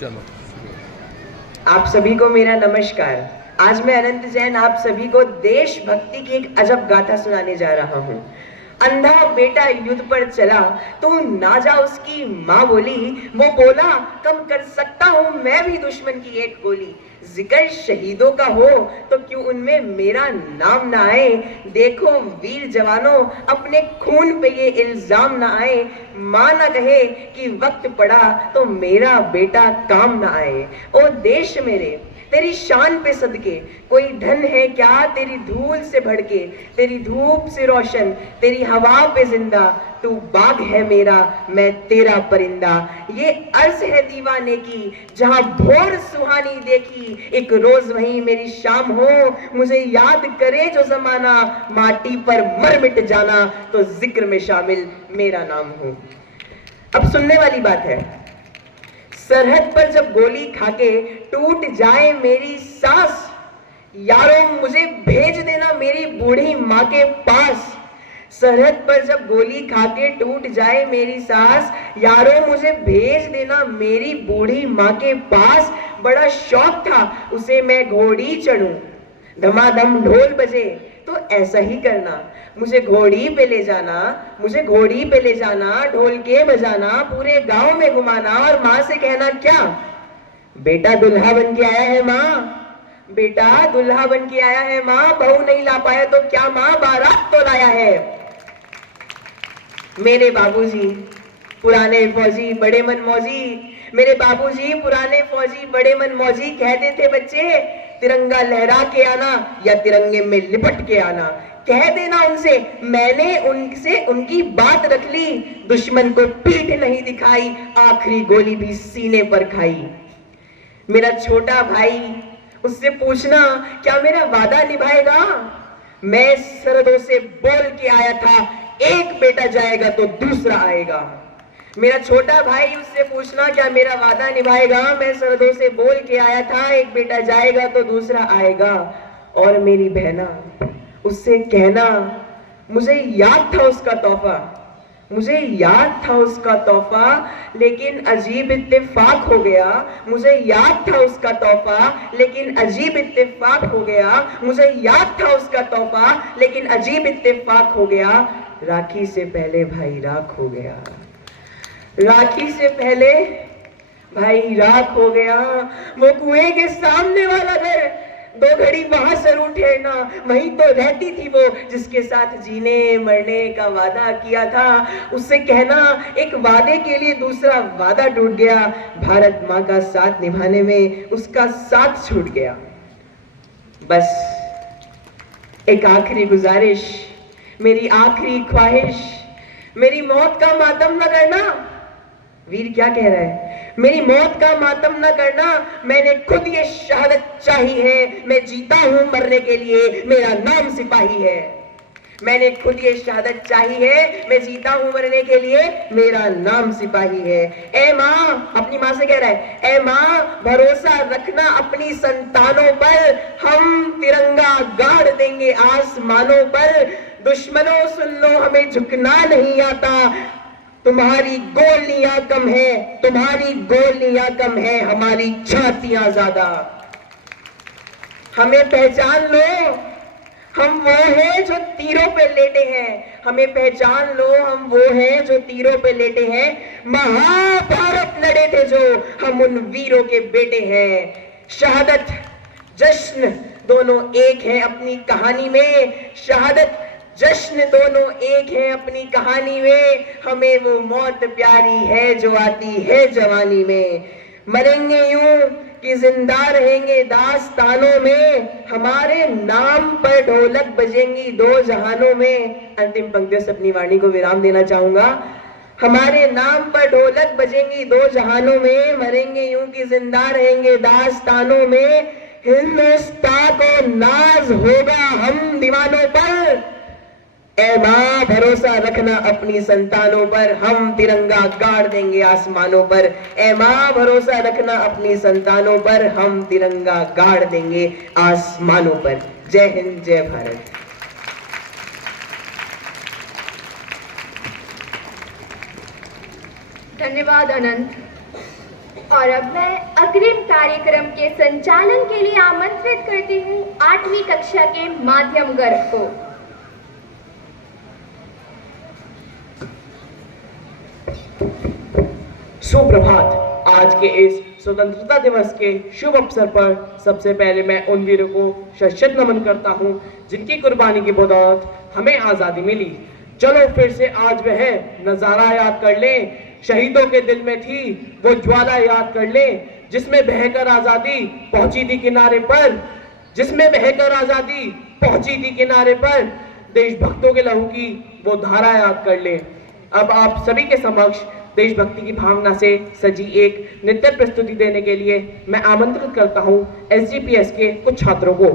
चलो। आप सभी को मेरा नमस्कार। आज मैं अनंत जैन आप सभी को देशभक्ति की एक अजब गाथा सुनाने जा रहा हूँ। अंधा बेटा युद्ध पर चला तो ना जा उसकी माँ बोली, वो बोला कम कर सकता हूँ मैं भी दुश्मन की एक गोली। जिक्र शहीदों का हो तो क्यों उनमें मेरा नाम ना आए। देखो वीर जवानों अपने खून पे ये इल्जाम ना आए। माँ ना कहे कि वक्त पड़ा तो मेरा बेटा काम ना आए। ओ देश मेरे तेरी शान पे सदके कोई धन है क्या तेरी धूल से भड़के। तेरी धूप से रोशन तेरी हवा पे जिंदा तू बाग है मेरा मैं तेरा परिंदा। ये अर्ज है दीवाने की जहां भोर सुहानी देखी एक रोज वहीं मेरी शाम हो। मुझे याद करे जो जमाना माटी पर मर मिट जाना तो जिक्र में शामिल मेरा नाम हो। अब सुनने वाली बात है, सरहद पर जब गोली खाके टूट जाए मेरी सांस, यारों मुझे भेज देना मेरी बूढ़ी माँ के पास। सरहद पर जब गोली खाके टूट जाए मेरी सांस, यारों मुझे भेज देना मेरी बूढ़ी माँ के पास। बड़ा शौक था उसे मैं घोड़ी चढ़ूं, धमाधम ढोल बजे तो ऐसा ही करना। मुझे घोड़ी पे ले जाना, मुझे घोड़ी पे ले जाना, ढोल के बजाना, पूरे गांव में घुमाना और माँ से कहना क्या, बेटा दुल्हा बन के आया है माँ, बेटा दुल्हा बन के आया है माँ। बहू नहीं ला पाया तो क्या माँ बारात तो लाया है। मेरे बाबूजी पुराने फौजी बड़े मनमौजी, मेरे बाबूजी पुराने फौजी बड़े मनमौजी कहते थे बच्चे तिरंगा लहरा के आना या तिरंगे में लिपट के आना। कह देना उनसे मैंने उनसे उनकी बात रख ली, दुश्मन को पीठ नहीं दिखाई, आखिरी गोली भी सीने पर खाई। मेरा छोटा भाई उससे पूछना क्या मेरा वादा निभाएगा। मैं सरहदों से बोल के आया था एक बेटा जाएगा तो दूसरा आएगा। मेरा छोटा भाई उससे पूछना क्या मेरा वादा निभाएगा। मैं सरहदों से बोल के आया था एक बेटा जाएगा तो दूसरा आएगा। और मेरी बहना उससे कहना मुझे याद था उसका तोहफा, मुझे याद था उसका तोहफा लेकिन अजीब इत्तेफाक हो गया। मुझे याद था उसका तोहफा लेकिन अजीब इत्तेफाक हो गया। मुझे याद था उसका तोहफा लेकिन अजीब इत्तेफाक हो गया। राखी से पहले भाई राख हो गया, राखी से पहले भाई राख हो गया। वो कुएं के सामने वाला घर दो घड़ी वहां से उठे ना, वहीं तो रहती थी वो जिसके साथ जीने मरने का वादा किया था। उससे कहना एक वादे के लिए दूसरा वादा टूट गया। भारत माँ का साथ निभाने में उसका साथ छूट गया। बस एक आखिरी गुजारिश, मेरी आखिरी ख्वाहिश, मेरी मौत का मातम न करना। वीर क्या कह रहा है, मेरी मौत का मातम न करना। मैंने खुद ये शहादत चाही है, मैं जीता हूं मरने के लिए, मेरा नाम सिपाही है। मैंने खुद ये शहादत चाही है, मैं जीता हूं मरने के लिए, मेरा नाम सिपाही है। ए माँ, अपनी माँ से कह रहा है, ए माँ भरोसा रखना अपनी संतानों पर, हम तिरंगा गाड़ देंगे आसमानों पर। दुश्मनों सुन लो हमें झुकना नहीं आता, तुम्हारी गोलियां कम है, तुम्हारी गोलियां कम है, हमारी छातियां ज्यादा। हमें पहचान लो, हम वो हैं जो तीरों पे लेटे हैं। हमें पहचान लो, हम वो हैं जो तीरों पे लेटे हैं। महाभारत लड़े थे जो, हम उन वीरों के बेटे हैं। शहादत जश्न दोनों एक हैं अपनी कहानी में, शहादत जश्न दोनों एक है अपनी कहानी में। हमें वो मौत प्यारी है जो आती है जवानी में। मरेंगे यूं कि जिंदा रहेंगे दास्तानों में, हमारे नाम पर ढोलक बजेंगी दो जहानों में। अंतिम पंक्तियों से अपनी वाणी को विराम देना चाहूंगा। हमारे नाम पर ढोलक बजेंगी दो जहानों में, मरेंगे यूं कि जिंदा रहेंगे दास्तानों में। हिंदुस्तान को नाज होगा हम दीवानों पर, ऐ माँ भरोसा रखना अपनी संतानों पर, हम तिरंगा गाड़ देंगे आसमानों पर। ऐ माँ भरोसा रखना अपनी संतानों पर, हम तिरंगा गाड़ देंगे आसमानों पर। जय हिंद, जय भारत। धन्यवाद अनंत। और अब मैं अग्रिम कार्यक्रम के संचालन के लिए आमंत्रित करती हूँ 8वीं कक्षा के माध्यम वर्ग को। सुप्रभात। आज के इस स्वतंत्रता दिवस के शुभ अवसर पर सबसे पहले मैं उन वीरों को शत नमन करता हूं जिनकी कुर्बानी की बदौलत हमें आजादी मिली। चलो फिर से आज वह नजारा याद कर लें, शहीदों के दिल में थी वो ज्वाला याद कर लें, जिसमें बहकर आजादी पहुंची थी किनारे पर, जिसमें बहकर आजादी पहुंची थी किनारे पर, देशभक्तों के लहू की वो धारा याद कर लें। अब आप सभी के समक्ष देशभक्ति की भावना से सजी एक नृत्य प्रस्तुति देने के लिए मैं आमंत्रित करता हूं एसजीपीएस के कुछ छात्रों को।